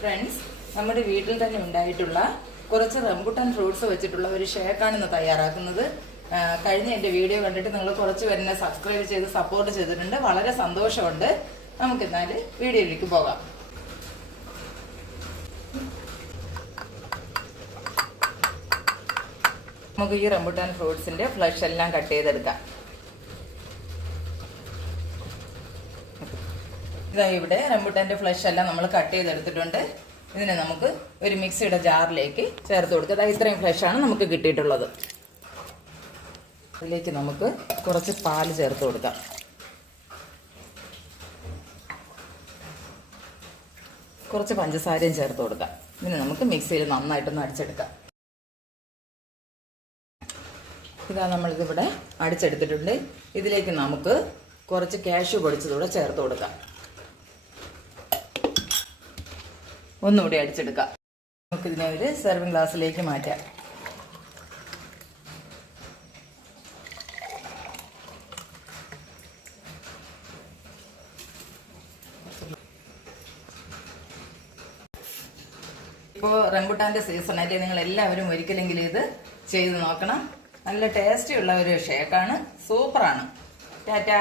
Friends, നമ്മുടെ വീട്ടിൽ തന്നെ ഉണ്ടായിട്ടുള്ള കുറച്ച് റംബുട്ടാൻ ഫ്രൂട്ട്സ് വെച്ചിട്ടുള്ള ഒരു ഷേക്കാണ് ഇന്ന് തയ്യാറാക്കുന്നത്. കഴിഞ്ഞ എൻ്റെ വീഡിയോ കണ്ടിട്ട് നിങ്ങൾ കുറച്ച് പേരെന്നെ സബ്സ്ക്രൈബ് ചെയ്ത് സപ്പോർട്ട് ചെയ്തിട്ടുണ്ട്. വളരെ സന്തോഷമുണ്ട്. നമുക്കെന്നാൽ വീഡിയോയിലേക്ക് പോകാം. നമുക്ക് ഈ റംബുട്ടാൻ ഫ്രൂട്ട്സിന്റെ ഫ്ലഷ് എല്ലാം കട്ട് ചെയ്തെടുക്കാം. ഇതാ ഇവിടെ റംബുട്ടാന്റെ ഫ്ലഷ് എല്ലാം നമ്മൾ കട്ട് ചെയ്തെടുത്തിട്ടുണ്ട്. ഇതിനെ നമുക്ക് ഒരു മിക്സിയുടെ ജാറിലേക്ക് ചേർത്ത് കൊടുക്കുക. ഇത്രയും ഫ്ലഷാണ് നമുക്ക് കിട്ടിയിട്ടുള്ളത്. അതിലേക്ക് നമുക്ക് കുറച്ച് പാല് ചേർത്ത് കൊടുക്കാം. കുറച്ച് പഞ്ചസാരയും ചേർത്ത് കൊടുക്കാം. ഇതിനെ നമുക്ക് മിക്സിയിൽ നന്നായിട്ടൊന്ന് അടിച്ചെടുക്കാം. ഇതാ നമ്മളിതിവിടെ അടിച്ചെടുത്തിട്ടുണ്ട്. ഇതിലേക്ക് നമുക്ക് കുറച്ച് കാഷ്യൂ പൊടിച്ചതൂടെ ചേർത്ത് കൊടുക്കാം. ഒന്നുകൂടി അടിച്ചെടുക്കാം. നമുക്കിതിനെ ഒരു സെർവിങ് ഗ്ലാസ്സിലേക്ക് മാറ്റാം. ഇപ്പോൾ റംബുട്ടാന്റെ സീസണായിട്ട് നിങ്ങൾ എല്ലാവരും ഒരിക്കലെങ്കിലും ഇത് ചെയ്ത് നോക്കണം. നല്ല ടേസ്റ്റി ഉള്ള ഒരു ഷേക്കാണ്. സൂപ്പറാണ്. ടാറ്റാ.